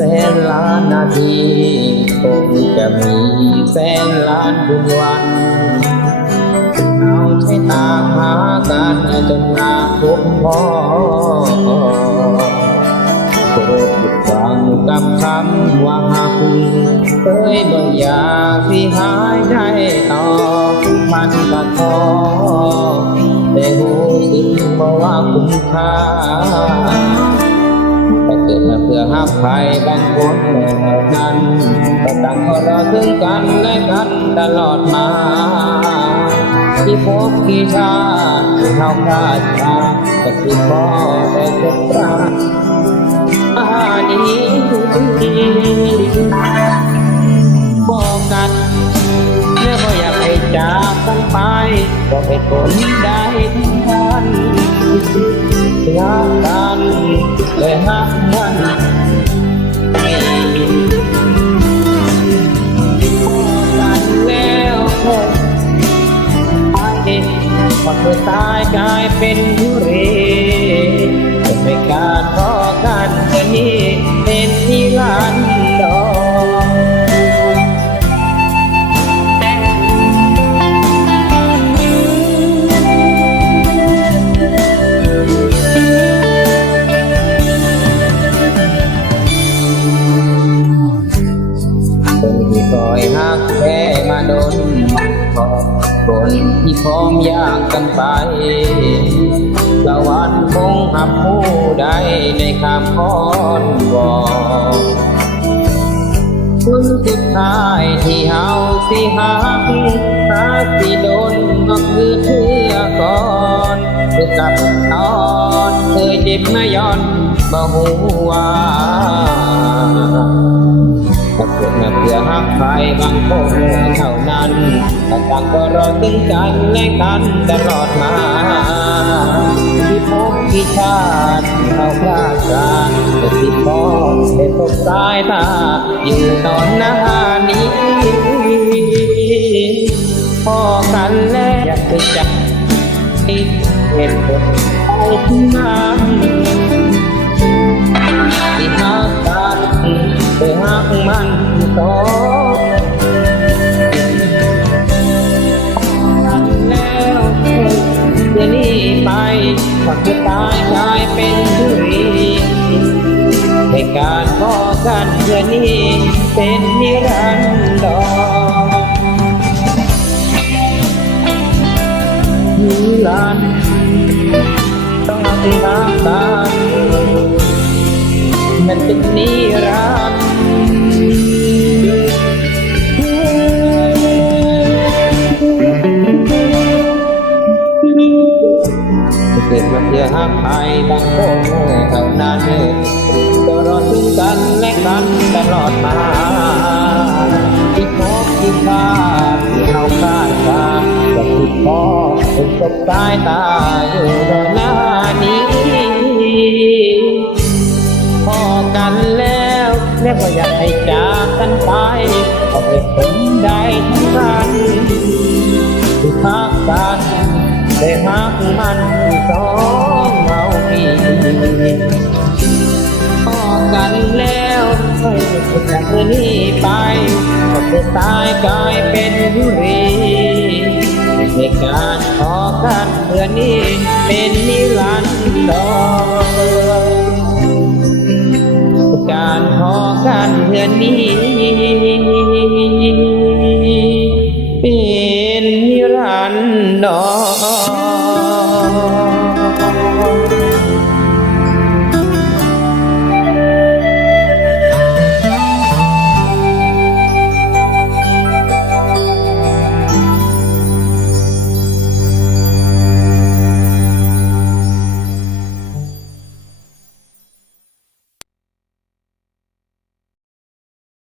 แสนล้านนาทีคงจะมีแสนล้านดวงวันเอาใช้ตาหากันจนนาพบพอโปรดฟังกับคำว่าคุณเคยเบื่อยากที่หายใจต่อมันก็ทอแต่หูสึกว่าคุ้มค่า เกิดมาเพื่อหักใครบางคนเท่านั้นก็ต่างก็รอถึงกันและกันตลอดมา ที่พบที่ชาติเท่าคาดชาก็คือพ่อแต่เจ็บปราอานี้บอกกันเมื่อบ่อยากให้จากกันไปก็ไปคนได้ทั้งกันรักกัน แลยหักมันไม่มีบอกกันแล้วคงไปพอเธอตายกลายเป็นผู้เรศจะไม่การพอกันจะนี้เป็นนิรันดร แค่มาโดนขอคนที่พร้อมอยากกันไปละวันคงหับผู้ใดในคำพอนบอกคนสุดท้ายที่เฮาสิหักหาสิโดนก็คือเพื่อก่อนคือกับตอนเคยเจ็บมาย้อนบ่หูว่าถ้า เพื่อหักใครบางคนเท่านั้นแต่ต่างก็รอถึงกันและกันตลอดมาที่พบที่ชาติเขาพลาดกันแต่ที่พอได้พบสายตาอยู่ตอนหน้านี้พอกันแล้วอยากจะจับเหตุผลไปที่นั้นที่หัก กันไปหักมันต่อกันแล้วเดี๋ยวนี้ไปฝักจะตายกลายเป็นทุรีในการพอกันเดี๋ยวนี้เป็นนิรันดร พื่อหักใครบางคนเท่านั้นจะรอถึงกันและกันตลอดมาที่พบที่พลาดที่เราคาดตาจะถูกพ่อเป็นศพสายตาอยู่ตรงหน้านี้พอกันแล้วและก็อยากให้จากกันไปก็เป็นคนได้ทั้งกันที่พักกันได้หัก พอกันแล้วไม่เป็นจากเมื่อนี้ไปก็เป็นตายกลายเป็นทุรีในการพอกันเมื่อนี้เป็นนิรันดรการพอกันเพื่อนนี้